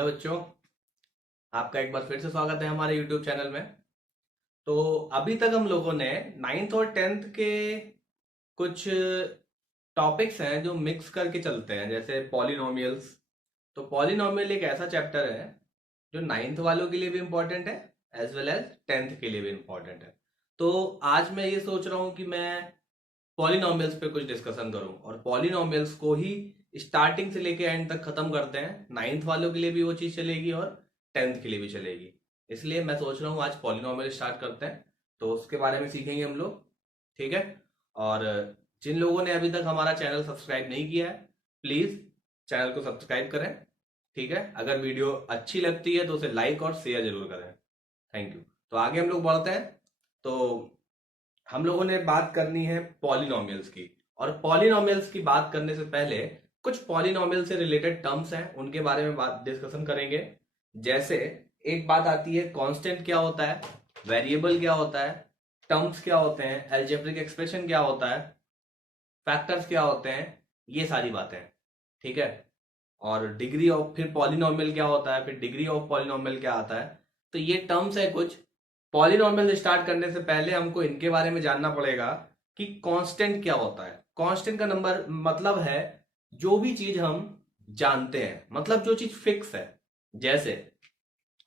Hello बच्चों, आपका एक बार फिर से स्वागत है हमारे यूट्यूब चैनल में। तो अभी तक हम लोगों ने नाइन्थ और टेंथ के कुछ टॉपिक्स हैं जो मिक्स करके चलते हैं, जैसे पॉलिनोमियल्स। तो पॉलिनोमियल एक ऐसा चैप्टर है जो नाइन्थ वालों के लिए भी इम्पोर्टेंट है एज वेल एज टेंथ के लिए भी इम्पोर्टेंट है। तो आज मैं ये सोच रहा हूँ कि मैं पॉलिनोमियल्स पे कुछ डिस्कशन करूं और पॉलिनोमियल्स को ही स्टार्टिंग से लेके एंड तक खत्म करते हैं। नाइन्थ वालों के लिए भी वो चीज चलेगी और टेंथ के लिए भी चलेगी। इसलिए मैं सोच रहा हूँ आज पॉलिनोमियल स्टार्ट करते हैं, तो उसके बारे में सीखेंगे हम लोग। ठीक है। और जिन लोगों ने अभी तक हमारा चैनल सब्सक्राइब नहीं किया है, प्लीज चैनल को सब्सक्राइब करें। ठीक है। अगर वीडियो अच्छी लगती है तो उसे लाइक और शेयर जरूर करें। Thank you. तो आगे हम लोग बढ़ते हैं। तो हम लोगों ने बात करनी है पॉलिनोमियल्स की, और पॉलिनोमियल्स की बात करने से पहले कुछ पॉलिनोमियल से रिलेटेड टर्म्स हैं उनके बारे में बात डिस्कशन करेंगे। जैसे एक बात आती है, कांस्टेंट क्या होता है, वेरिएबल क्या होता है, टर्म्स क्या होते हैं, अलजेब्रिक एक्सप्रेशन क्या होता है, फैक्टर्स क्या होते हैं, ये सारी बातें। ठीक है। और डिग्री ऑफ, फिर पॉलिनोमियल क्या होता है, फिर डिग्री ऑफ पॉलिनोमियल क्या आता है। तो ये टर्म्स है कुछ। पॉलिनोमियल स्टार्ट करने से पहले हमको इनके बारे में जानना पड़ेगा कि कांस्टेंट क्या होता है। कांस्टेंट का नंबर मतलब है जो भी चीज हम जानते हैं, मतलब जो चीज फिक्स है। जैसे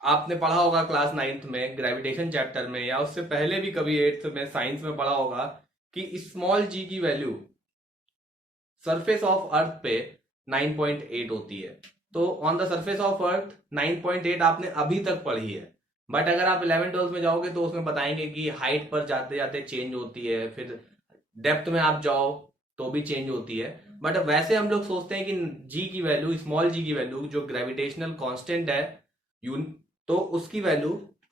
आपने पढ़ा होगा क्लास नाइन्थ में ग्रेविटेशन चैप्टर में, या उससे पहले भी कभी एट्थ में साइंस में पढ़ा होगा कि स्मॉल जी की वैल्यू सरफेस ऑफ अर्थ पे 9.8 होती है। तो on the surface of earth 9.8 आपने अभी तक पढ़ी है। बट अगर आप 11th 12th में जाओगे तो उसमें बताएंगे कि हाइट पर जाते जाते चेंज होती है, फिर डेप्थ में आप जाओ तो भी चेंज होती है। बट वैसे हम लोग सोचते हैं कि जी की वैल्यू, स्मॉल जी की वैल्यू जो ग्रेविटेशनल कांस्टेंट है यून, तो उसकी वैल्यू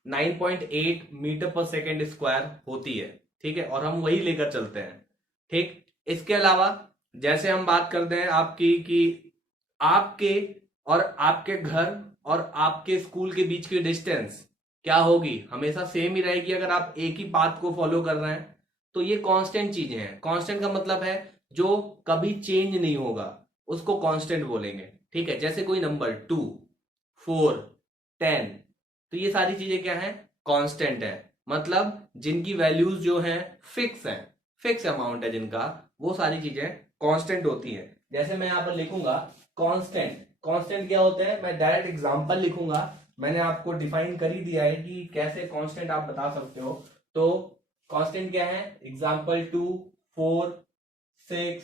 9.8 मीटर पर सेकेंड स्क्वायर होती है। ठीक है। और हम वही लेकर चलते हैं। ठीक। इसके अलावा जैसे हम बात करते हैं आपकी कि आपके और आपके घर और आपके स्कूल के बीच की डिस्टेंस क्या होगी, हमेशा सेम ही रहेगी अगर आप एक ही पाथ को फॉलो कर रहे हैं। तो ये कांस्टेंट चीजें हैं। कांस्टेंट का मतलब है जो कभी चेंज नहीं होगा, उसको कांस्टेंट बोलेंगे। ठीक है। जैसे कोई नंबर 2, 4, 10, तो ये सारी चीजें क्या है, कांस्टेंट है। मतलब जिनकी वैल्यूज जो हैं फिक्स हैं, फिक्स अमाउंट है जिनका, वो सारी चीजें कांस्टेंट होती है। जैसे मैं यहां पर लिखूंगा कांस्टेंट। कांस्टेंट क्या होते हैं, मैं डायरेक्ट एग्जांपल लिखूंगा। मैंने आपको डिफाइन कर ही दिया है कि कैसे कांस्टेंट आप बता सकते हो। तो कांस्टेंट क्या है, एग्जांपल 2, 4, 6,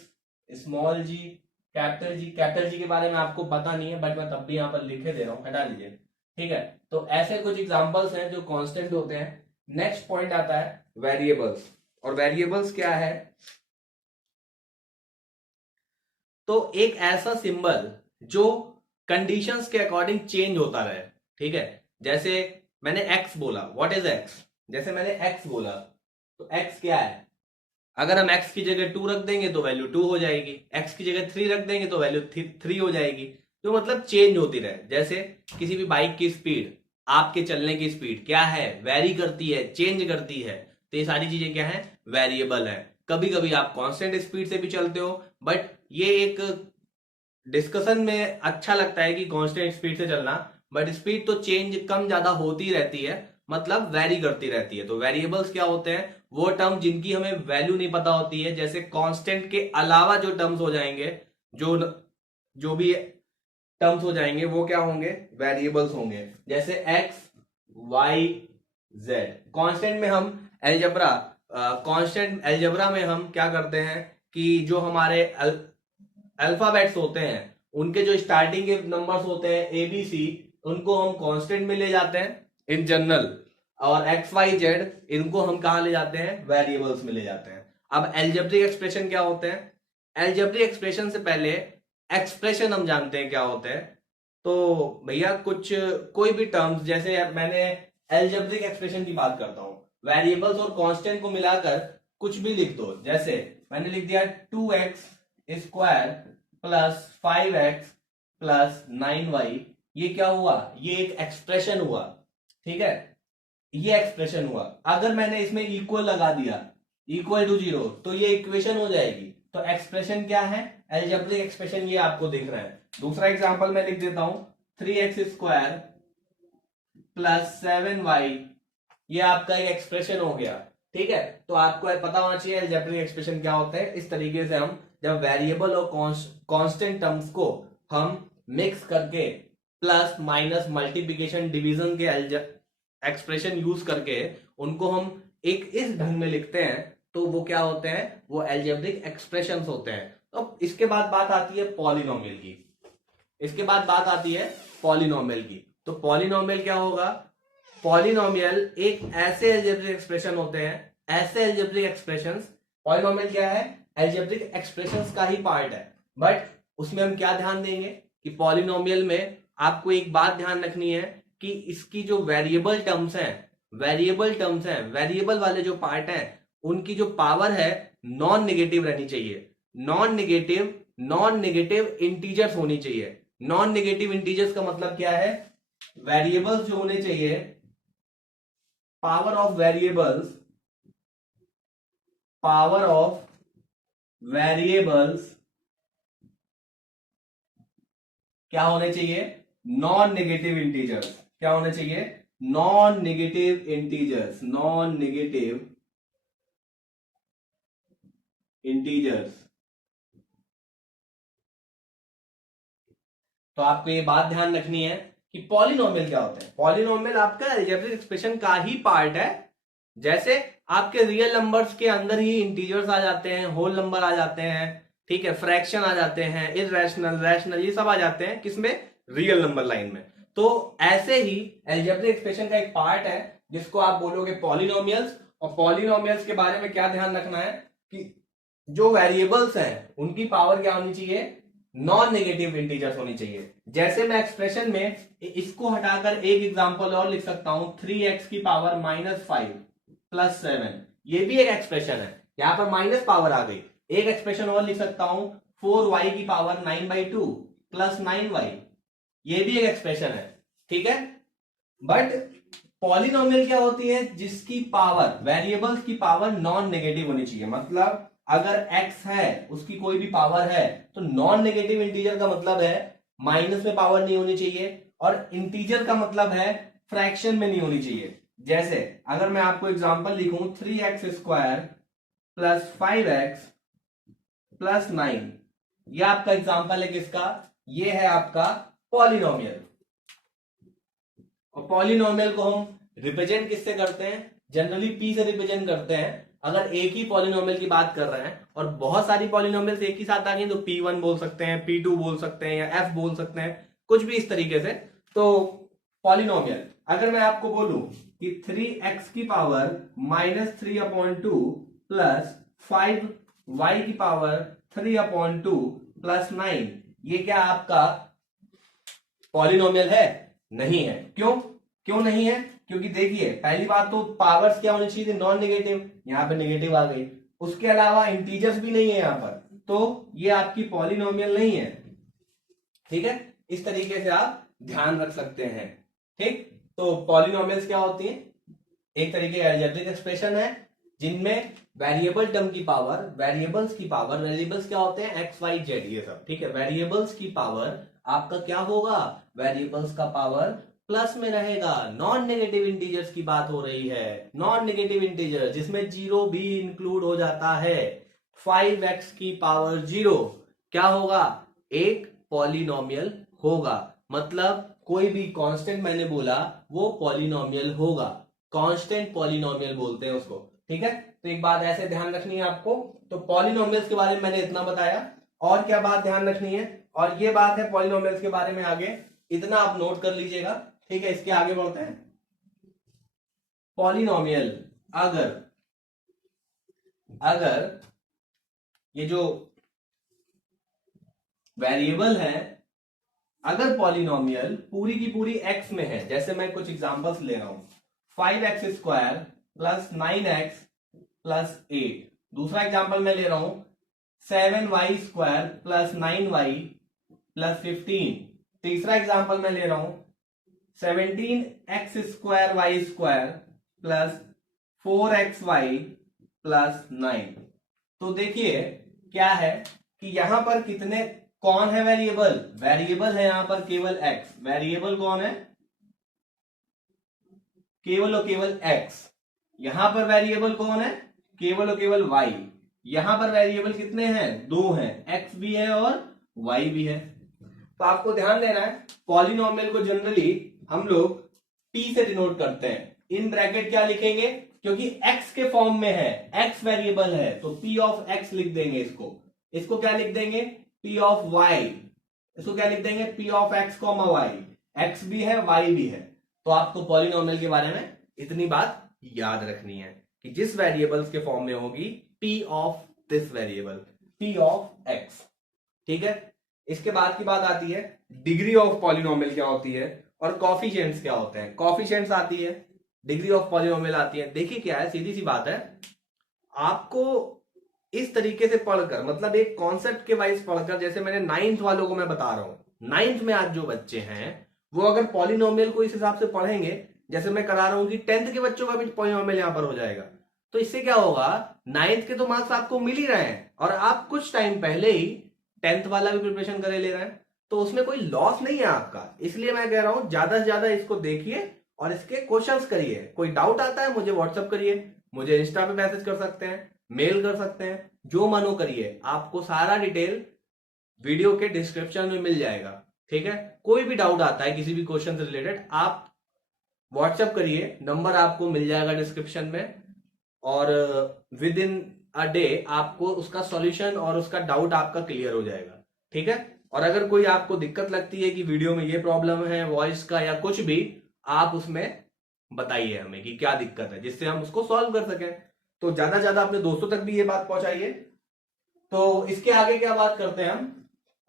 स्मॉल जी, कैपिटल जी। कैपिटल जी के बारे में आपको पता नहीं है बट मैं तब भी यहां पर लिखे दे रहा हूं, हटा लीजिए। ठीक है। तो ऐसे कुछ एग्जांपल्स हैं जो कांस्टेंट होते हैं। नेक्स्ट पॉइंट आता है वेरिएबल्स। और वेरिएबल्स क्या है, तो एक ऐसा सिंबल जो कंडीशंस के अकॉर्डिंग चेंज होता रहे। ठीक है। जैसे मैंने एक्स बोला, व्हाट इज एक्स, जैसे मैंने एक्स बोला तो एक्स क्या है, अगर हम x की जगह 2 रख देंगे तो वैल्यू 2 हो जाएगी, x की जगह 3 रख देंगे तो वैल्यू 3 हो जाएगी। तो मतलब चेंज होती रहे। जैसे किसी भी बाइक की स्पीड, आपके चलने की स्पीड क्या है, वेरी करती है, चेंज करती है। तो ये सारी चीजें क्या है, वेरिएबल है। कभी कभी आप कांस्टेंट स्पीड से भी चलते हो, बट ये एक डिस्कशन में अच्छा लगता है कि कांस्टेंट स्पीड से चलना, बट स्पीड तो चेंज कम ज्यादा होती रहती है, मतलब वेरी करती रहती है। तो वेरिएबल्स क्या होते हैं, वो टर्म जिनकी हमें वैल्यू नहीं पता होती है। जैसे कांस्टेंट के अलावा जो टर्म्स हो जाएंगे, जो जो भी टर्म्स हो जाएंगे वो क्या होंगे, वेरिएबल्स होंगे। जैसे एक्स, वाई, जेड। कांस्टेंट में हम एलजबरा, कांस्टेंट एलजबरा में हम क्या करते हैं कि जो हमारे अल्फाबेट्स होते हैं उनके जो स्टार्टिंग के नंबर्स होते हैं ए बी सी, उनको हम कांस्टेंट में ले जाते हैं इन जनरल। और एक्स वाई जेड, इनको हम कहा ले जाते हैं, वेरिएबल्स में ले जाते हैं। अब एल्जेब्रिक एक्सप्रेशन क्या होते हैं, एल्जेब्रिक एक्सप्रेशन से पहले एक्सप्रेशन हम जानते हैं क्या होते हैं। तो भैया कुछ कोई भी टर्म्स, जैसे मैंने एल्जेब्रिक एक्सप्रेशन की बात करता हूं, वेरिएबल्स और कांस्टेंट को मिलाकर कुछ भी लिख दो। जैसे मैंने लिख दिया 2x square plus 5x plus 9y, ये क्या हुआ, ये एक एक्सप्रेशन हुआ। ठीक है। ये एक्सप्रेशन हुआ। अगर मैंने इसमें इक्वल लगा दिया, इक्वल टू 0, तो ये इक्वेशन हो जाएगी। तो एक्सप्रेशन क्या है, एल्जेब्रिक एक्सप्रेशन, ये आपको दिख रहा है। दूसरा एग्जांपल मैं लिख देता हूं, 3x² प्लस 7y, ये आपका एक एक्सप्रेशन हो गया। ठीक है, तो आपको पता होना चाहिए अलजेब्रिक एक्सप्रेशन क्या होते हैं। इस तरीके से हम जब वेरिएबल और कांस्टेंट टर्म्स को हम मिक्स करके प्लस माइनस मल्टीप्लिकेशन डिवीजन के एक्सप्रेशन यूज करके उनको हम एक इस ढंग में लिखते हैं, तो वो क्या होते हैं, वो अलजेब्रिक एक्सप्रेशंस होते हैं। तो इसके बाद बात आती है पॉलिनोमियल की। इसके बाद बात आती है पॉलिनोमियल की। तो पॉलिनोमियल क्या होगा? पॉलिनोमियल एक ऐसे अलजेब्रिक एक्सप्रेशन होते हैं, ऐसे अलजेब्रिक एक्सप्रेशंस। पॉलिनोमियल क्या है? अलजेब्रिक एक्सप्रेशंस का ही पार्ट है। बट उसमें हम क्या ध्यान देंगे कि पॉलिनोमियल में आपको एक बात ध्यान रखनी है कि इसकी जो वेरिएबल टर्म्स हैं, वेरिएबल वाले जो पार्ट हैं, उनकी जो पावर है नॉन नेगेटिव रहनी चाहिए। नॉन नेगेटिव इंटीजर्स होनी चाहिए। नॉन नेगेटिव इंटीजर्स का मतलब क्या है? वेरिएबल्स जो होने चाहिए, पावर ऑफ वेरिएबल्स क्या होने चाहिए? Non negative integers. क्या होने चाहिए? Non negative integers. तो आपको ये बात ध्यान रखनी है कि पॉलिनोमियल क्या होता है। पॉलिनोमियल आपका अलजेब्रिक एक्सप्रेशन का ही पार्ट है। जैसे आपके रियल नंबर्स के अंदर ही इंटीजर्स आ जाते हैं, होल नंबर आ जाते हैं, ठीक है, फ्रैक्शन आ जाते हैं, इररेशनल, रैशनल, ये सब आ जाते हैं किसमें? रियल नंबर लाइन में। तो ऐसे ही अलजेब्रिक एक्सप्रेशन का एक पार्ट है जिसको आप बोलोगे पॉलिनोमियल्स। और पॉलिनोमियल्स के बारे में क्या ध्यान रखना है कि जो वेरिएबल्स हैं उनकी पावर क्या होनी चाहिए? नॉन नेगेटिव इंटीजर्स होनी चाहिए। जैसे मैं एक्सप्रेशन में इसको हटाकर एक एग्जांपल और लिख सकता हूं, 3x की पावर -5 प्लस 7, ये भी एक एक्सप्रेशन है, यहां पर माइनस पावर आ गई। एक एक्सप्रेशन और लिख सकता हूं, 4y की पावर 9/2 प्लस 9y, ये भी एक एक्सप्रेशन है। ठीक है, बट पॉलिनोमियल क्या होती है? जिसकी पावर, वेरिएबल्स की पावर नॉन नेगेटिव होनी चाहिए। मतलब अगर x है, उसकी कोई भी पावर है, तो नॉन नेगेटिव इंटीजर का मतलब है माइनस में पावर नहीं होनी चाहिए, और इंटीजर का मतलब है फ्रैक्शन में नहीं होनी चाहिए। जैसे अगर मैं आपको एग्जांपल लिखूं, 3x² प्लस 5x प्लस 9, ये आपका एग्जांपल है किसका? ये है आपका पॉलिनोमियल। और पॉलिनोमियल को हम रिप्रेजेंट किससे करते हैं? जनरली p से रिप्रेजेंट करते हैं। अगर एक ही पॉलिनोमियल की बात कर रहे हैं और बहुत सारी पॉलिनोमियल्स एक ही साथ आ गई, तो p1 बोल सकते हैं, p2 बोल सकते हैं, या f बोल सकते हैं, कुछ भी इस तरीके से। तो पॉलिनोमियल अगर मैं आपको बोलूं कि 3x की पावर -3/2 प्लस 5y की पावर 3/2 प्लस 9, ये क्या आपका पॉलिनोमियल है? नहीं है। क्यों नहीं है? क्योंकि देखिए, पहली बात तो पावर्स क्या होनी चाहिए? नॉन नेगेटिव, यहां पे नेगेटिव आ गई। उसके अलावा इंटीजर्स भी नहीं है यहां पर, तो ये आपकी पॉलिनोमियल नहीं है। ठीक है, इस तरीके से आप ध्यान रख सकते हैं। ठीक, तो पॉलिनोमियल्स क्या होती हैं? एक तरीके का अलजेब्रिक एक्सप्रेशन है जिनमें वेरिएबल टर्म की पावर, वेरिएबल्स क्या होते हैं? x, y, z, ये सब। ठीक है, वेरिएबल्स की पावर आपका क्या होगा? वेरिएबल्स का पावर प्लस में रहेगा। नॉन नेगेटिव इंटीजर्स की बात हो रही है, नॉन नेगेटिव इंटीजर जिसमें जीरो भी इंक्लूड हो जाता है। 5x की पावर 0 क्या होगा? एक पॉलिनोमियल होगा। मतलब कोई भी कांस्टेंट मैंने बोला वो पॉलिनोमियल होगा, कांस्टेंट पॉलिनोमियल बोलते हैं उसको। ठीक है, तो एक बात ऐसे ध्यान रखनी है आपको। तो पॉलिनोमियल्स के बारे में मैंने इतना बताया, और क्या बात ध्यान रखनी है? और ये बात है पॉलिनोमियल्स के बारे में, आगे इतना आप नोट कर लीजिएगा। ठीक है, इसके आगे बढ़ते हैं। पॉलिनोमियल अगर ये जो वेरिएबल है, अगर पॉलिनोमियल पूरी की पूरी x में है, जैसे मैं कुछ एग्जांपल्स ले रहा हूं, 5x² प्लस 9x प्लस 8। दूसरा एग्जांपल मैं ले रहा हूं, 7y² प्लस 9y प्लस 15। तीसरा एग्जांपल मैं ले रहा हूं, 17x² प्लस 4xy प्लस 9। तो देखिए क्या है कि यहां पर कितने कौन है वेरिएबल? वेरिएबल है यहां पर केवल x। वेरिएबल कौन है? केवल और केवल x। यहां पर वेरिएबल कौन है? केवल और केवल y। यहां पर वेरिएबल कितने हैं? दो हैं, x भी है और y भी है। तो आपको ध्यान देना है, पॉलिनोमियल को जनरली हम लोग p से डिनोट करते हैं। इन ब्रैकेट क्या लिखेंगे? क्योंकि x के फॉर्म में है, x वेरिएबल है, तो p ऑफ x लिख देंगे। इसको क्या लिख देंगे? p of y। इसको क्या लिख देंगे? p of x, y। x भी है, y भी है। तो आपको पॉलिनोमियल के बारे में इतनी बात याद रखनी है कि जिस वेरिएबल्स के फॉर्म में होगी p of this variable, p of x। ठीक है। इसके बाद की बात आती है डिग्री ऑफ पॉलिनोमियल क्या होती है और कॉफिशिएंट्स क्या होते हैं। कॉफिशिएंट्स आती है, डिग्री ऑफ पॉलिनोमियल आती है। देखिए क्या है, सीधी सी बात है, आपको इस तरीके से पढ़कर, मतलब एक कॉन्सेप्ट के वाइज पढ़कर, जैसे मैंने 9th वालों को मैं बता रहा हूं, 9th में आज जो बच्चे हैं वो अगर पॉलिनोमियल को इस हिसाब से पढ़ेंगे जैसे मैं करा रहा हूं कि 10th के बच्चों का भी पॉलिनोमियल यहां पर हो जाएगा, तो इससे क्या होगा, 9th के तो मार्क्स आपको मिल ही रहे हैं और आप कुछ टाइम पहले ही 10th वाला भी प्रिपरेशन करे ले रहे हैं, तो उसमें कोई लॉस नहीं है आपका। इसलिए मैं कह रहा हूं ज्यादा से ज्यादा इसको देखिए और इसके क्वेश्चंस करिए। कोई डाउट आता है मुझे व्हाट्सअप करिए, मुझे इंस्टा पे मैसेज कर सकते हैं, मेल कर सकते हैं, जो मनो करिए। आपको सारा डिटेल वीडियो के डिस्क्रिप्शन में मिल जाएगा। ठीक है। कोई भी डाउट आता है किसी भी क्वेश्चन से रिलेटेड, आप व्हाट्सएप करिए, नंबर आपको मिल जाएगा डिस्क्रिप्शन में, और विद इन अ डे आपको उसका सॉल्यूशन और उसका डाउट आपका क्लियर हो जाएगा। ठीक है। और अगर कोई आपको दिक्कत लगती है कि वीडियो में ये प्रॉब्लम है वॉइस का या कुछ भी, आप उसमें बताइए हमें कि क्या दिक्कत है, जिससे हम उसको सॉल्व कर सकें। तो ज्यादा से ज्यादा अपने दोस्तों तक भी ये बात पहुंचाइए। तो इसके आगे क्या बात करते हैं हम,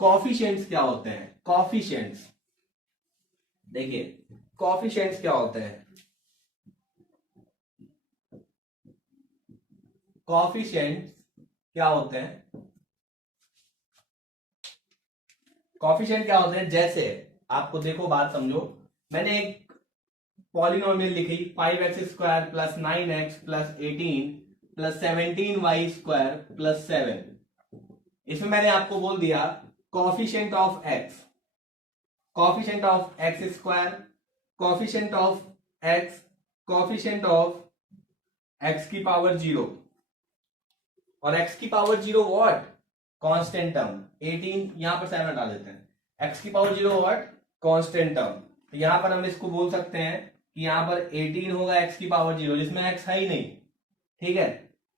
कॉफिशिएंट्स क्या होते हैं। कॉफिशिएंट्स देखिए, कॉफिशिएंट्स क्या होते हैं। कॉफिशिएंट्स क्या होते हैं? कॉफिशिएंट क्या होते हैं, जैसे आपको देखो, बात समझो, मैंने एक पॉलिनोमियल लिखी 5x² plus 9x plus 18 plus 17y² plus 7। इसमें मैंने आपको बोल दिया coefficient of x, coefficient of x², coefficient of x, coefficient of x की पावर 0 और x की पावर 0 व्हाट, कांस्टेंट टर्म। 18 यहां पर 7 हटा देते हैं, x की पावर 0 व्हाट, कांस्टेंट टर्म। तो यहां पर हम इसको बोल सकते हैं कि यहां पर 18 होगा x की पावर 0, जिसमें x है ही नहीं। ठीक है।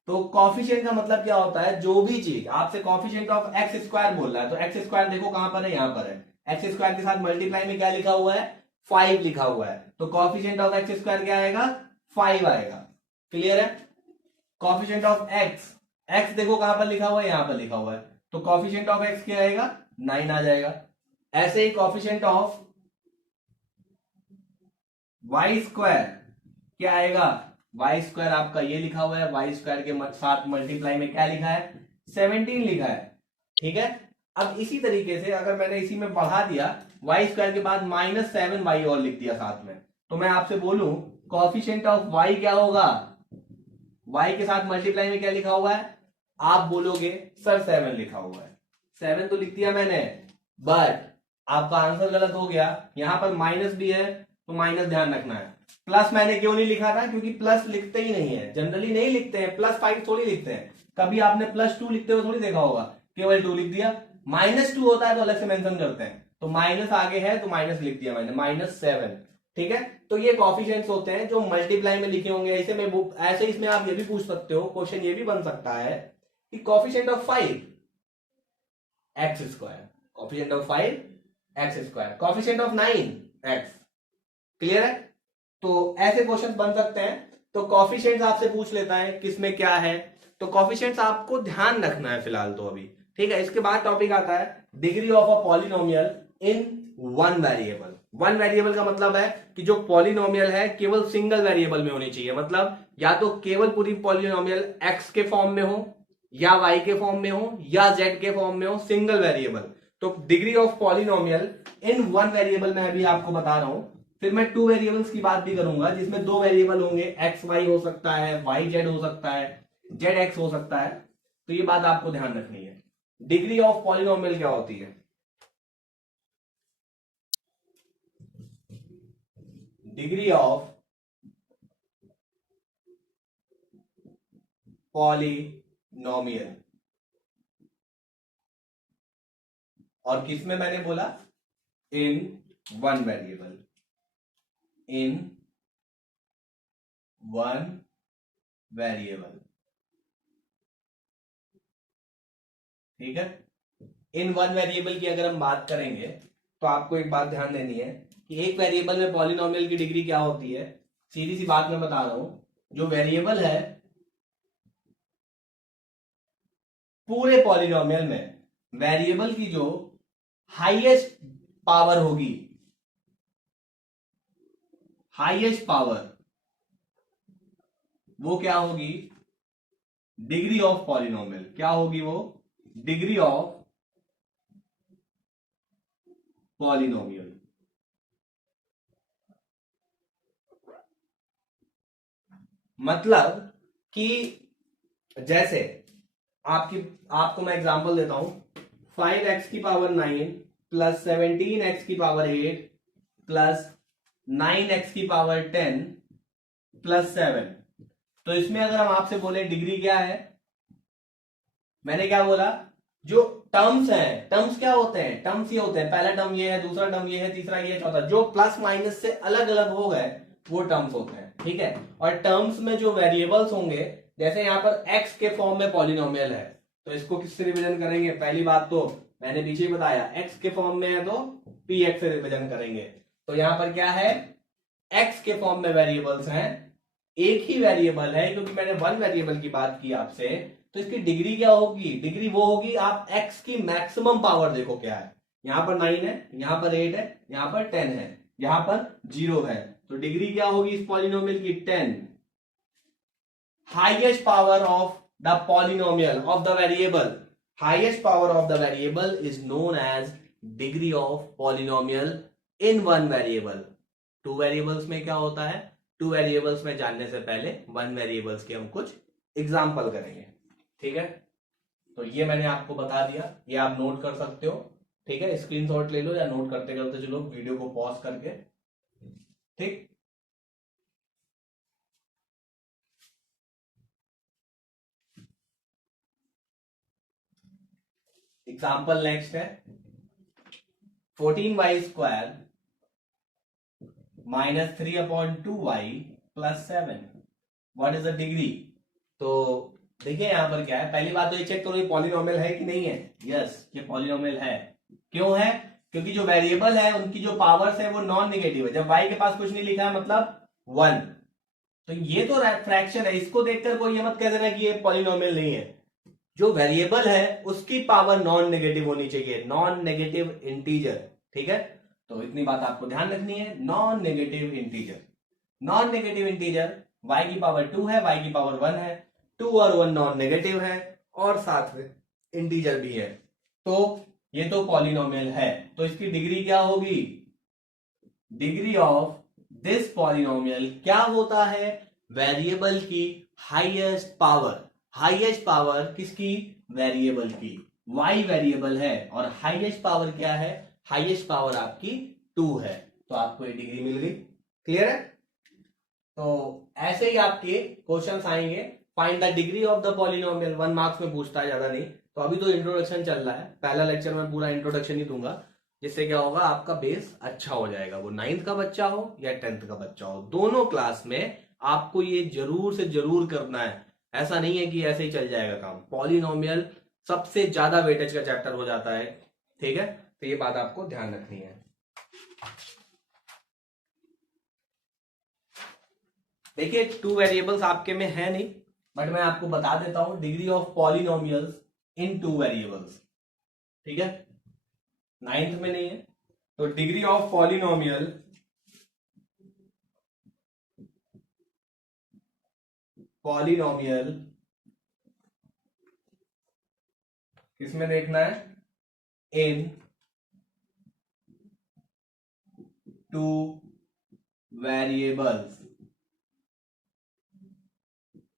तो कॉफिशिएंट का मतलब क्या होता है, जो भी चीज आपसे कॉफिशिएंट ऑफ x² बोल रहा है, तो x² देखो कहां पर है, यहां पर है। x² के साथ मल्टीप्लाई में क्या लिखा हुआ है, 5 लिखा हुआ है, तो कॉफिशिएंट ऑफ x² क्या आएगा, 5 आएगा। क्लियर है। कॉफिशिएंट ऑफ x देखो कहां पर लिखा हुआ है, यहां पर लिखा हुआ है, तो कॉफिशिएंट ऑफ x क्या आएगा, 9 आ जाएगा। ऐसे ही कॉफिशिएंट ऑफ y² क्या आएगा, y² आपका ये लिखा हुआ है, y² के साथ मल्टीप्लाई में क्या लिखा है, 17 लिखा है। ठीक है। अब इसी तरीके से अगर मैंने इसी में बढ़ा दिया, y² के बाद -7y और लिख दिया साथ में, तो मैं आपसे बोलूं कॉफिशिएंट ऑफ y क्या होगा, y के साथ मल्टीप्लाई में क्या लिखा हुआ है, आप बोलोगे सर 7 लिखा हुआ है। 7 तो लिख दिया मैंने, बट आपका आंसर गलत हो गया। यहां पर माइनस भी है तो माइनस ध्यान रखना है। प्लस मैंने क्यों नहीं लिखा था, क्योंकि प्लस लिखते ही नहीं है, जनरली नहीं लिखते हैं, +5 थोड़ी लिखते हैं। कभी आपने +2 लिखते हुए थोड़ी देखा होगा, केवल 2 लिख दिया। -2 होता है तो अलग से मेंशन करते हैं, तो माइनस आगे है तो माइनस लिख दिया मैंने, -7। ठीक है। तो ये कॉफिशिएंट्स होते हैं जो मल्टीप्लाई में लिखे होंगे। ऐसे इसमें आप ये भी पूछ सकते हो, क्वेश्चन ये भी बन सकता है कि coefficient of 5 x², coefficient of 5 x², coefficient of 9 x। Clear है। तो ऐसे क्वेश्चन बन सकते हैं। तो कॉफिशिएंट्स आपसे पूछ लेता है किसमें क्या है, तो कॉफिशिएंट्स आपको ध्यान रखना है फिलहाल तो अभी। ठीक है। इसके बाद टॉपिक आता है degree of a polynomial in one variable. One variable का मतलब है कि जो पॉलिनोमियल है केवल सिंगल वेरिएबल में होनी चाहिए, मतलब या तो केवल पूरी पॉलिनोमियल x के फॉर्म में हो या y के फॉर्म में हो या z के फॉर्म में हो, सिंगल वेरिएबल। तो degree of polynomial in one variable में अभी आपको बता रहा हूं। फिर मैं 2 वेरिएबल्स की बात भी करूंगा, जिसमें 2 वेरिएबल होंगे, x y हो सकता है, y z हो सकता है, z x हो सकता है। तो ये बात आपको ध्यान रखनी है। डिग्री ऑफ पॉलिनोमियल क्या होती है? डिग्री ऑफ पॉलिनोमियल, और किसमें मैंने बोला? इन वन वेरिएबल, इन वन वेरिएबल, ठीक है। इन वन वेरिएबल की अगर हम बात करेंगे तो आपको एक बात ध्यान देनी है कि एक वेरिएबल में पॉलिनोमियल की डिग्री क्या होती है। सीधी सी बात मैं बता रहा हूं, जो वेरिएबल है पूरे पॉलिनोमियल में, वेरिएबल की जो हाईएस्ट पावर होगी, हाईएस्ट पावर, वो क्या होगी? Degree of polynomial. क्या होगी वो? Degree of polynomial. मतलब कि जैसे आपको मैं एग्जांपल देता हूं, 5x की पावर 9 प्लस 17x की पावर 8 प्लस 9x की पावर 10 प्लस 7। तो इसमें अगर हम आपसे बोले डिग्री क्या है, मैंने क्या बोला? जो टर्म्स हैं, टर्म्स क्या होते हैं? टर्म्स ये होते हैं, पहला टर्म ये है, दूसरा टर्म ये है, तीसरा ये है, चौथा, जो प्लस माइनस से अलग अलग हो गए वो टर्म्स होते हैं, ठीक है। और टर्म्स में जो वेरिएबल्स होंगे, जैसे यहां पर x के फॉर्म में पॉलिनोमियल है, तो इसको किससे रिप्रेजेंट करेंगे? पहली बात तो मैंने पीछे ही बताया, x के फॉर्म में है तो px से रिप्रेजेंट करेंगे। तो यहां पर क्या है? x के फॉर्म में वेरिएबल्स हैं, एक ही वेरिएबल है, क्योंकि मैंने वन वेरिएबल की बात की आपसे, तो इसकी डिग्री क्या होगी? डिग्री वो होगी, आप x की मैक्सिमम पावर देखो क्या है। यहां पर 9 है, यहां पर 8 है, यहां पर 10 है, यहां पर 0 है, तो डिग्री क्या होगी इस पॉलिनोमियल की? 10। Highest power of the polynomial of the variable, highest power of the variable is known as degree of polynomial in one variable. Two variables में क्या होता है? टू वेरिएबल्स में जानने से पहले वन वेरिएबल्स के हम कुछ एग्जाम्पल करेंगे, ठीक है। तो ये मैंने आपको बता दिया, ये आप नोट कर सकते हो, ठीक है। स्क्रीनशॉट ले लो या नोट करते करते चलो वीडियो को पॉज करके, ठीक। एग्जाम्पल नेक्स्ट है, 14y² minus 3/2y plus 7, what is the degree? तो देखिए यहां पर क्या है, पहली बात तो ये चेक करो ये पॉलिनोमियल है कि नहीं है। यस, ये पॉलिनोमियल है। क्यों है? क्योंकि जो वेरिएबल है उनकी जो पावर्स है वो नॉन नेगेटिव है। जब y के पास कुछ नहीं लिखा है मतलब 1, तो ये तो फ्रैक्शन है, इसको देखकर कोई ये मत कह देना कि ये पॉलिनोमियल नहीं है। जो वेरिएबल है उसकी पावर नॉन नेगेटिव होनी चाहिए, नॉन नेगेटिव इंटीजर, ठीक है। तो इतनी बात आपको ध्यान रखनी है, non negative integer. Non negative integer y की पावर 2 है, y की पावर 1 है, 2 और 1 नॉन नेगेटिव है, और साथ में इंटीजर भी है, तो ये तो पॉलिनोमियल है। तो इसकी डिग्री क्या होगी? डिग्री ऑफ दिस पॉलिनोमियल क्या होता है? वेरिएबल की हाईएस्ट पावर। हाईएस्ट पावर किसकी? वेरिएबल की। y वेरिएबल है और हाईएस्ट पावर क्या है? हाईएस्ट पावर आपकी 2 है, तो आपको ये डिग्री मिल गई। क्लियर है? तो ऐसे ही आपके क्वेश्चंस आएंगे, find the degree of the polynomial, 1 marks में पूछता है, ज्यादा नहीं। तो अभी तो इंट्रोडक्शन चल रहा है, पहला लेक्चर में पूरा इंट्रोडक्शन ही दूंगा, जिससे क्या होगा आपका बेस अच्छा हो जाएगा। वो 9th का बच्चा हो या 10th का बच्चा हो, दोनों क्लास में आपको ये जरूर से जरूर करना है। ऐसा नहीं है कि ऐसे ही चल जाएगा काम। पॉलिनोमियल सबसे ज्यादा वेटेज का चैप्टर हो जाता है, ठीक है। तो ये बात आपको ध्यान रखनी है। देखिए टू वेरिएबल्स आपके में है नहीं, बट मैं आपको बता देता हूं degree of polynomials in two variables, ठीक है। 9th में नहीं है, तो डिग्री ऑफ पॉलिनोमियल पॉलिनोमियल किसमें देखना है? In two variables.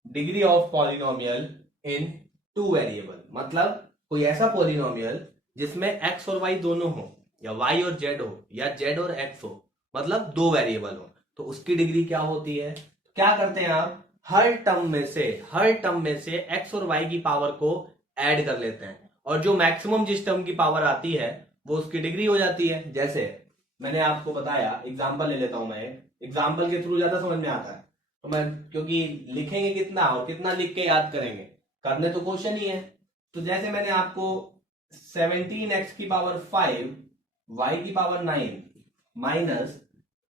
Degree of polynomial in two variable मतलब कोई ऐसा पॉलिनोमियल जिसमें एक्स और वाई दोनों हो, या वाई और जेड हो, या जेड और एक्स हो, मतलब दो वेरिएबल हो, तो उसकी डिग्री क्या होती है? क्या करते हैं आप, हर टर्म में से एक्स और वाई की पावर को ऐड कर लेते हैं, और जो मैक्सिमम जिस टर्म की पावर आती है वो उसकी डिग्री हो जाती है। जैसे मैंने आपको बताया, एग्जांपल ले लेता हूं मैं, एग्जांपल के थ्रू ज्यादा समझ में आता है, तो मैं, क्योंकि लिखेंगे कितना और कितना लिख के याद करेंगे, करने तो क्वेश्चन ही है। तो जैसे मैंने आपको 17x की पावर 5 y की पावर 9 माइनस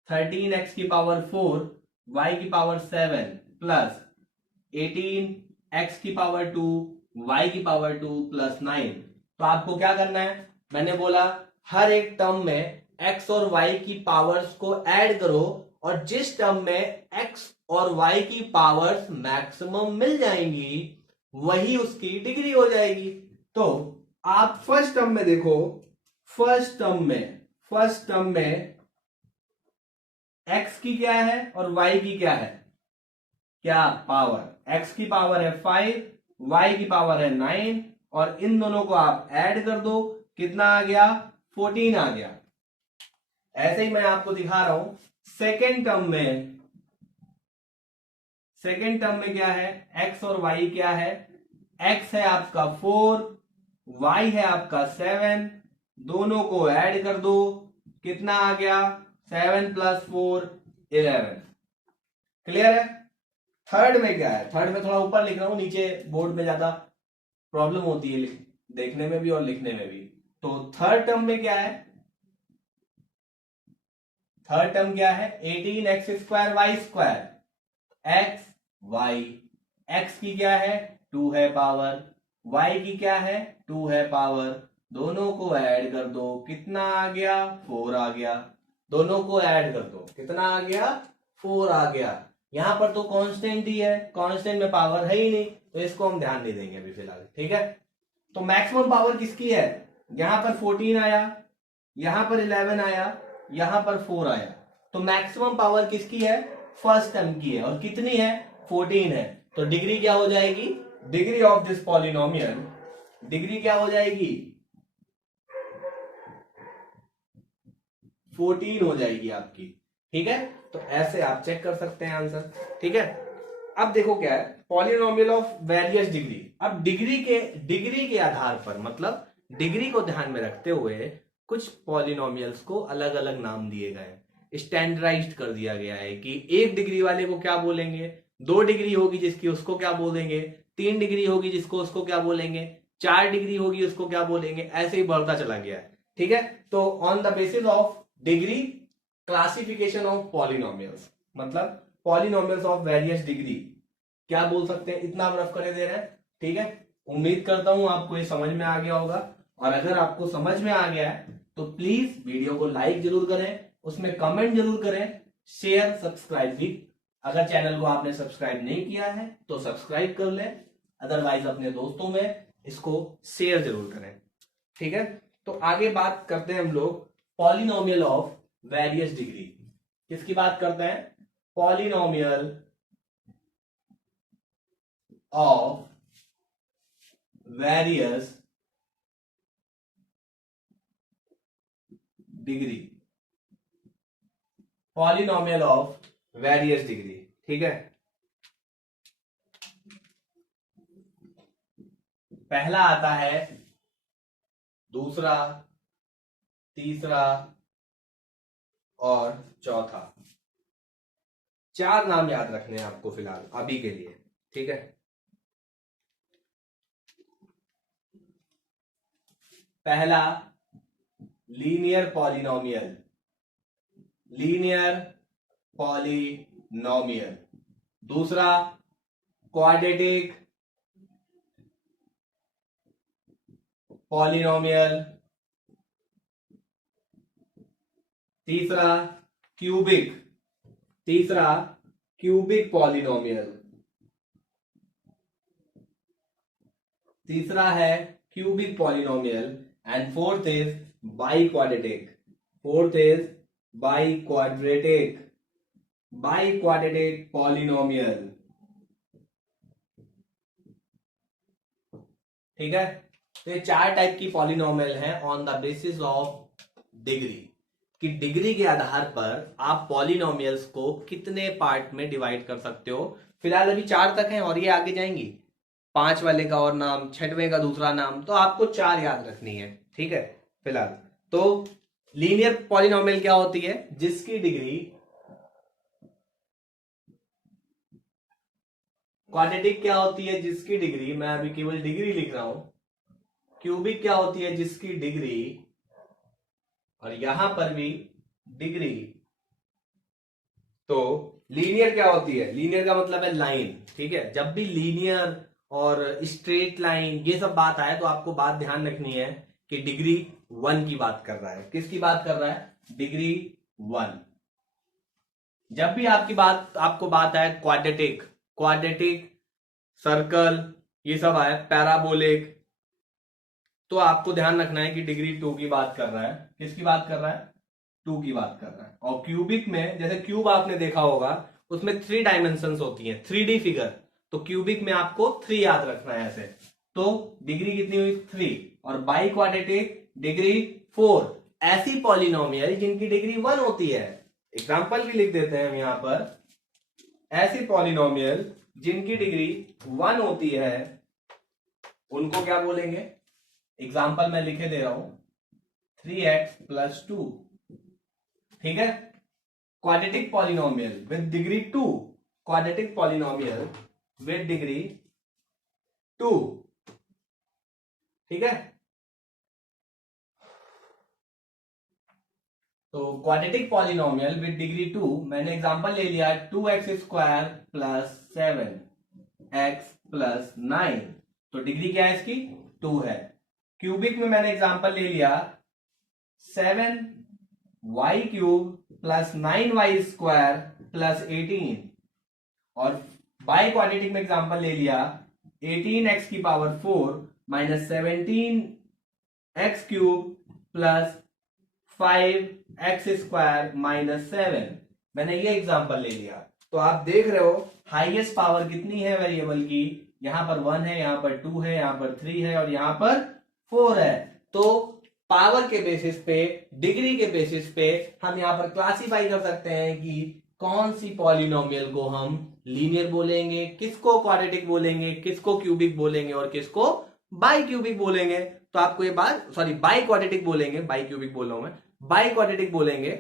13x की पावर 4 y की पावर 7 प्लस 18x की पावर 2 y की पावर 2 प्लस 9, तो आपको क्या करना है, मैंने बोला हर एक टर्म में x और y की पावर्स को ऐड करो, और जिस टर्म में x और y की पावर्स मैक्सिमम मिल जाएंगी वही उसकी डिग्री हो जाएगी। तो आप फर्स्ट टर्म में देखो, फर्स्ट टर्म में x की क्या है और y की क्या है, क्या पावर, x की पावर है 5, y की पावर है 9, और इन दोनों को आप ऐड कर दो, कितना आ गया, 14 आ गया। ऐसे ही मैं आपको दिखा रहा हूं सेकेंड टर्म में क्या है, x और y क्या है, x है आपका 4, y है आपका 7, दोनों को ऐड कर दो, कितना आ गया, 7 प्लस 4 11। क्लियर है? थर्ड में क्या है, थर्ड में थोड़ा ऊपर लिख रहा हूं, नीचे बोर्ड में ज्यादा प्रॉब्लम होती है देखने में भी और लिखने में भी। तो थर्ड टर्म में क्या है, थर्ड टर्म क्या है, 18x square y square, x y, x की क्या है 2 है पावर, वाई की क्या है 2 है पावर, दोनों को ऐड कर दो, कितना आ गया 4 आ गया, दोनों को ऐड कर दो, कितना आ गया 4 आ गया। यहां पर तो कांस्टेंट ही है, कांस्टेंट में पावर है ही नहीं, तो इसको हम ध्यान नहीं देंगे अभी फिलहाल, ठीक है। तो मैक्सिमम पावर किसकी है, यहां पर 14 आया, यहां पर 11 आया, यहां पर 4 आया, तो मैक्सिमम पावर किसकी है, फर्स्ट टर्म की है, और कितनी है 14 है, तो डिग्री क्या हो जाएगी, degree of this polynomial, degree क्या हो जाएगी 14 हो जाएगी आपकी, ठीक है। तो ऐसे आप चेक कर सकते हैं आंसर, ठीक है। अब देखो क्या है, पॉलिनोमियल ऑफ वेरियस डिग्री। अब डिग्री के आधार पर, मतलब डिग्री को ध्यान में रखते हुए कुछ पॉलिनोमियल्स को अलग अलग नाम दिए गए, स्टैंडर्डाइज्ड कर दिया गया है कि 1 डिग्री वाले को क्या बोलेंगे, 2 डिग्री होगी जिसकी उसको क्या बोलेंगे, 3 डिग्री होगी जिसको उसको क्या बोलेंगे, 4 डिग्री होगी उसको क्या बोलेंगे, ऐसे ही बढ़ता चला गया है, ठीक है। तो on the basis of degree, classification of polynomials, मतलब पॉलिनोमियल्स ऑफ वेरियस डिग्री क्या बोल सकते हैं, इतना रफ करे दे रहे हैं, ठीक है। उम्मीद करता हूं आपको ये समझ में आ गया होगा, और अगर आपको समझ में आ गया है तो प्लीज वीडियो को लाइक जरूर करें, उसमें कमेंट जरूर करें, शेयर सब्सक्राइब भी, अगर चैनल को आपने सब्सक्राइब नहीं किया है तो सब्सक्राइब कर लें, अदरवाइज अपने दोस्तों में इसको शेयर जरूर करें, ठीक है। तो आगे बात करते हैं हम लोग पॉलिनोमियल ऑफ वेरियस डिग्री। किसकी बात करते हैं, polynomial of various degree, polynomial of various degree, ठीक है। पहला आता है, दूसरा, तीसरा और चौथा, 4 नाम याद रखने हैं आपको फिलहाल अभी के लिए, ठीक है। पहला लीनियर पॉलिनोमियल, लीनियर पॉलिनोमियल, दूसरा क्वाड्रेटिक पॉलिनोमियल, तीसरा क्यूबिक, तीसरा क्यूबिक पॉलिनोमियल, तीसरा है cubic polynomial, and fourth is by quadratic, fourth is by quadratic, by quadratic polynomial, ठीक है। तो ये 4 टाइप की पॉलिनोमियल हैं on the basis of degree, कि डिग्री के आधार पर आप पॉलिनोमियल्स को कितने पार्ट में डिवाइड कर सकते हो। फिलहाल अभी 4 तक हैं और ये आगे जाएंगी, 5 वाले का और नाम, 6वें का दूसरा नाम, तो आपको 4 याद रखनी है, ठीक है। फिलहाल तो लीनियर पॉलिनोमियल क्या होती है, जिसकी डिग्री, क्वाड्रेटिक क्या होती है जिसकी डिग्री, मैं अभी केवल डिग्री लिख रहा हूं, क्यूबिक क्या होती है जिसकी डिग्री, और यहां पर भी डिग्री। तो लीनियर क्या होती है, लीनियर का मतलब है लाइन, ठीक है। जब भी लीनियर और स्ट्रेट लाइन ये सब बात आए तो आपको बात ध्यान रखनी है कि डिग्री 1 की बात कर रहा है। किसकी बात कर रहा है, डिग्री 1। जब भी आपको बात आए क्वाड्रेटिक, क्वाड्रेटिक, सर्कल, ये सब आए, पैराबोलिक, तो आपको ध्यान रखना है कि डिग्री 2 की बात कर रहा है। किसकी बात कर रहा है, 2 की बात कर रहा है। और क्यूबिक में, जैसे क्यूब आपने देखा होगा, उसमें 3 डायमेंशंस होती हैं, 3D फिगर, तो क्यूबिक में आपको 3 याद रखना है ऐसे। तो डिग्री कितनी हुई, 3। और बाई क्वाड्रेटिक डिग्री 4। ऐसी पॉलिनोमियल जिनकी डिग्री 1 होती है, एग्जाम्पल भी लिख देते हैं हम यहां पर, ऐसी पॉलिनोमियल जिनकी डिग्री 1 होती है उनको क्या बोलेंगे, एग्जाम्पल मैं लिखे दे रहा हूं, 3x+2, ठीक है। Quadratic polynomial with degree 2, quadratic polynomial with degree 2, ठीक है। तो क्वाड्रेटिक पॉलिनोमियल विद डिग्री 2, मैंने एग्जांपल ले लिया 2x² + 7x+9, तो डिग्री क्या है इसकी, 2 है। क्यूबिक में मैंने एग्जांपल ले लिया 7y³ + 9y² + 18, और बाई क्वाड्रेटिक में एग्जांपल ले लिया 18x⁴ - 17x³ + 5x² - 7, मैंने ये एग्जांपल ले लिया। तो आप देख रहे हो हाईएस्ट पावर कितनी है वेरिएबल की, यहां पर 1 है, यहां पर 2 है, यहां पर 3 है, और यहां पर 4 है। तो पावर के बेसिस पे, डिग्री के बेसिस पे हम यहां पर क्लासिफाई कर सकते हैं कि कौन सी पॉलिनोमियल को हम लीनियर बोलेंगे, किसको क्वाड्रेटिक बोलेंगे, किसको क्यूबिक बोलेंगे, और किसको बाई क्यूबिक बोलेंगे। तो आपको ये बात, सॉरी, बाई क्वाड्रेटिक बोलेंगे, बाई क्यूबिक बोल रहा हूं मैं, बाई क्वाड्रेटिक बोलेंगे,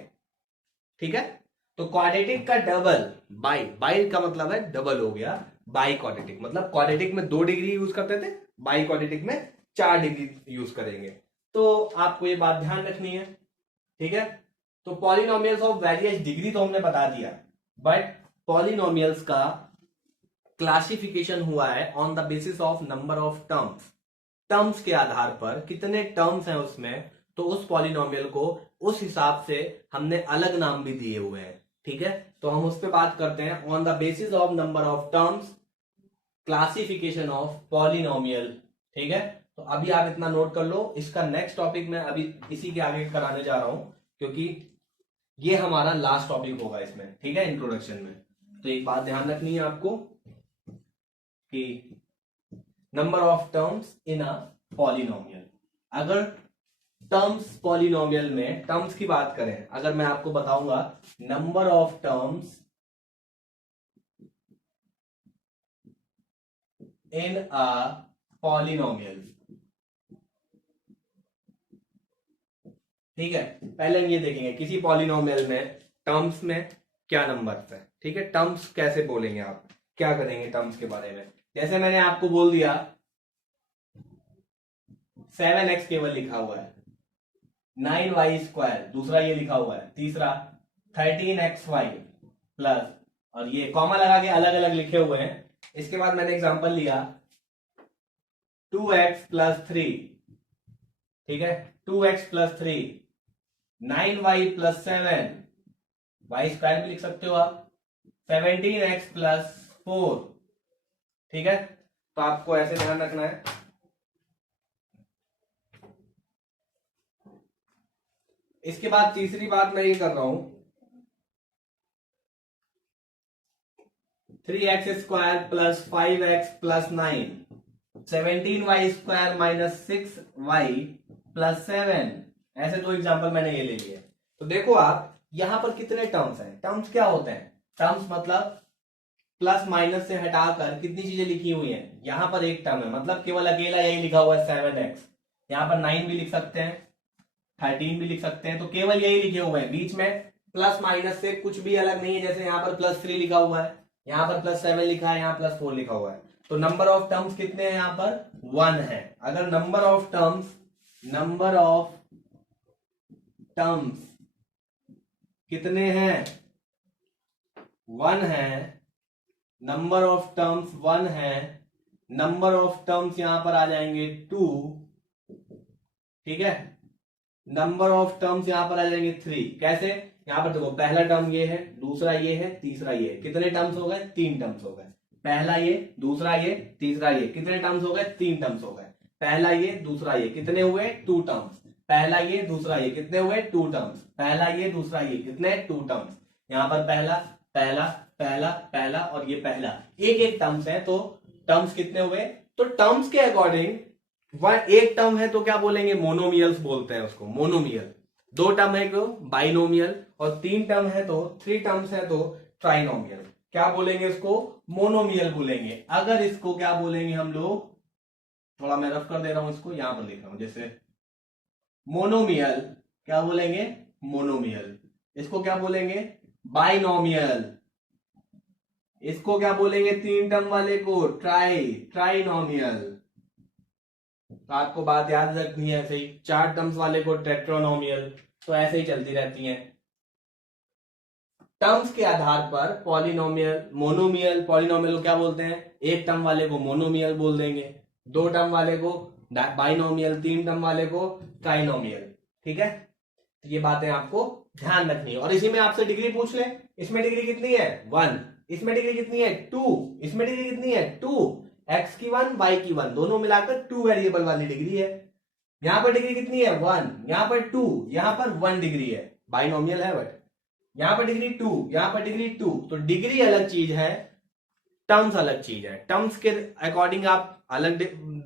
ठीक है। तो क्वाड्रेटिक का डबल, बाई, बाई का मतलब है डबल हो गया, बाई क्वाड्रेटिक मतलब क्वाड्रेटिक में 2 डिग्री यूज करते थे, बाई क्वाड्रेटिक में 4 डिग्री यूज करेंगे। तो आपको ये बात ध्यान रखनी है, ठीक है। तो पॉलिनोमियल्स ऑफ वेरियस डिग्री तो हमने बता दिया, बट पॉलिनोमियल्स का क्लासिफिकेशन हुआ है on the basis of number of terms, terms के आधार पर कितने टर्म्स हैं उसमें, तो उस पॉलिनोमियल को उस हिसाब से हमने अलग नाम भी दिए हुए हैं, ठीक है। तो हम उस पर बात करते हैं, on the basis of number of terms, classification of polynomial, ठीक है। तो अभी आप इतना नोट कर लो, इसका नेक्स्ट टॉपिक मैं अभी इसी के आगे कराने जा रहा हूं, क्योंकि ये हमारा लास्ट टॉपिक होगा इसमें, ठीक है, इंट्रोडक्शन में। तो एक बात ध्यान रखनी है आपको कि number of terms in a polynomial, अगर टर्म्स पॉलिनोमियल में टर्म्स की बात करें, अगर मैं आपको बताऊंगा number of terms in a polynomial, ठीक है। पहले हम ये देखेंगे किसी पॉलिनोमियल में टर्म्स में क्या नंबर्स है, ठीक है। टर्म्स कैसे बोलेंगे, आप क्या करेंगे टर्म्स के बारे में। जैसे मैंने आपको बोल दिया 7x केवल लिखा हुआ है, 9y², दूसरा ये लिखा हुआ है, तीसरा 13xy प्लस, और ये कॉमा लगा के अलग अलग लिखे हुए हैं। इसके बाद मैंने एग्जांपल लिया 2x+3, ठीक है, 2x+3, 9y+7, y² भी लिख सकते हो आप, 17x+4, ठीक है। तो आपको ऐसे ध्यान रखना है। इसके बाद तीसरी बात मैं ये कर रहा हूं, 3x² + 5x + 9, 17y² minus 6y plus 7। ऐसे दो एग्जाम्पल मैंने ये ले लिए। तो देखो आप यहां पर कितने टर्म्स हैं। टर्म्स क्या होते हैं? टर्म्स मतलब प्लस माइनस से हटाकर कितनी चीजें लिखी हुई हैं। यहां पर एक टर्म है, मतलब केवल अकेला यही लिखा हुआ है 7x। यहां पर 9 भी लिख सकते हैं, 13 भी लिख सकते हैं, तो केवल यही लिखे हुए हैं। बीच में प्लस माइनस से कुछ भी अलग नहीं है। जैसे यहाँ पर +3 लिखा हुआ है, यहाँ पर +7 लिखा है, यहाँ +4 लिखा हुआ है। तो नंबर ऑफ टर्म्स कितने हैं? यहाँ पर 1 है। अगर नंबर ऑफ टर्म्स कितने हैं? 1 है। नंबर ऑफ टर्म्स 1 है। नंबर ऑफ टर्म्स यहां पर आ जाएंगे 2, ठीक है। नंबर ऑफ टर्म्स यहां पर आ जाएंगे 3। कैसे? यहां पर देखो, पहला टर्म ये है, दूसरा ये है, तीसरा ये है। कितने टर्म्स हो गए? 3 टर्म्स हो गए। पहला ये, दूसरा ये, तीसरा ये। कितने टर्म्स हो गए? 3 टर्म्स हो गए। पहला ये, दूसरा ये, कितने हुए? 2 टर्म्स। पहला ये, दूसरा ये, कितने हुए? 2 टर्म्स। पहला ये, दूसरा ये, कितने? 2 टर्म्स। यहां पर पहला पहला पहला पहला और ये पहला, एक एक टर्म्स है। तो टर्म्स कितने हुए? तो टर्म्स के अकॉर्डिंग एक टर्म है तो क्या बोलेंगे? मोनोमियल्स बोलते हैं उसको, मोनोमियल। 2 टर्म है तो बाइनोमियल, और 3 टर्म है तो 3 टर्म्स है तो ट्राइनोमियल। क्या बोलेंगे इसको? मोनोमियल बोलेंगे। अगर इसको क्या बोलेंगे हम लोग? थोड़ा मैं रफ कर दे रहा हूं इसको, यहां पर लिख रहा हूं। जैसे मोनोमियल क्या बोलेंगे? मोनोमियल। इसको क्या बोलेंगे? बाइनोमियल। इसको क्या बोलेंगे? 3 टर्म वाले को ट्राइनोमियल। तो आपको बात याद रखनी है। ऐसे ही 4 टर्म्स वाले को टेट्रानोमियल। तो ऐसे ही चलती रहती हैं। टर्म्स के आधार पर पॉलिनोमियल, मोनोमियल, पॉलिनोमियल को क्या बोलते हैं? एक टर्म वाले को मोनोमियल बोल देंगे, 2 टर्म वाले को बाइनोमियल, 3 टर्म वाले को ट्राइनोमियल। ठीक है, तो ये बातें आपको ध्यान रखनी है। और इसी में आपसे डिग्री पूछ ले, इसमें डिग्री कितनी है? 1। इसमें डिग्री कितनी है? 2। इसमें डिग्री कितनी है? 2। x की 1, y की 1, दोनों मिलाकर 2 वेरिएबल वाली डिग्री है। यहां पर डिग्री कितनी है? 1। यहां पर 2, यहां पर 1 डिग्री है। बाइनोमियल है बट यहां पर डिग्री 2, यहां पर डिग्री 2। तो डिग्री अलग चीज है, टर्म्स अलग चीज है। टर्म्स के अकॉर्डिंग आप अलग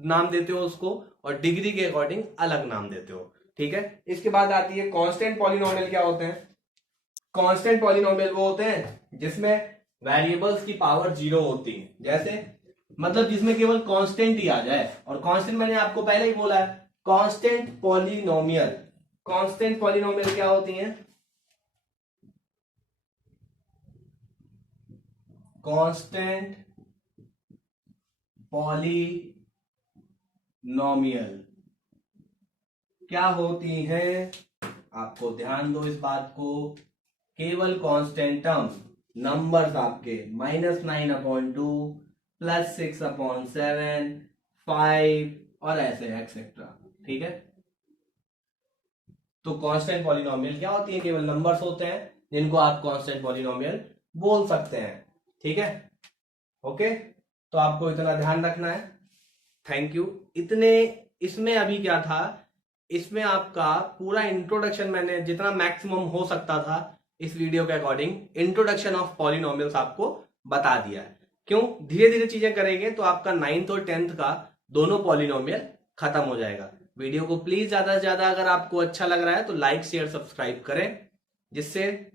नाम देते हो उसको, और डिग्री के अकॉर्डिंग अलग नाम देते हो। ठीक है, इसके बाद आती है कांस्टेंट पॉलिनोमियल। क्या होते हैं कांस्टेंट पॉलिनोमियल? वो होते हैं जिसमें वेरिएबल्स की पावर 0 होती है। जैसे मतलब जिसमें केवल कांस्टेंट ही आ जाए। और कांस्टेंट मैंने आपको पहले ही बोला है, कांस्टेंट पॉलिनोमियल। कांस्टेंट पॉलिनोमियल क्या होती हैं? कांस्टेंट पॉलिनोमियल क्या होती हैं? आपको ध्यान दो इस बात को। केवल कांस्टेंट टर्म्स, नंबर्स आपके -9/2, +6/7, 5 और ऐसे एक्सेट्रा। ठीक है, तो कांस्टेंट पॉलिनोमियल क्या होती है? केवल नंबर्स होते हैं जिनको आप कांस्टेंट पॉलिनोमियल बोल सकते हैं। ठीक है, ओके, तो आपको इतना ध्यान रखना है। Thank you. इतने इसमें अभी क्या था, इसमें आपका पूरा इंट्रोडक्शन मैंने जितना मैक्सिमम हो सकता था इस वीडियो के अकॉर्डिंग इंट्रोडक्शन ऑफ पॉलिनोमियल्स आपको बता दिया है। क्यों? धीरे धीरे चीजें करेंगे तो आपका 9th और 10th का दोनों पॉलिनोमियल खत्म हो जाएगा। वीडियो को प्लीज ज्यादा से ज्यादा, अगर आपको अच्छा लग रहा है तो लाइक शेयर सब्सक्राइब करें, जिससे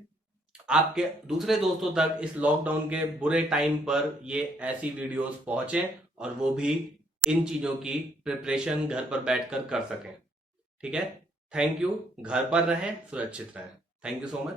आपके दूसरे दोस्तों तक इस लॉकडाउन के बुरे टाइम पर ये ऐसी वीडियोस पहुंचे और वो भी इन चीजों की प्रिपरेशन घर पर बैठकर कर सकें। ठीक है, थैंक यू। घर पर रहें, सुरक्षित रहें। Thank you so much.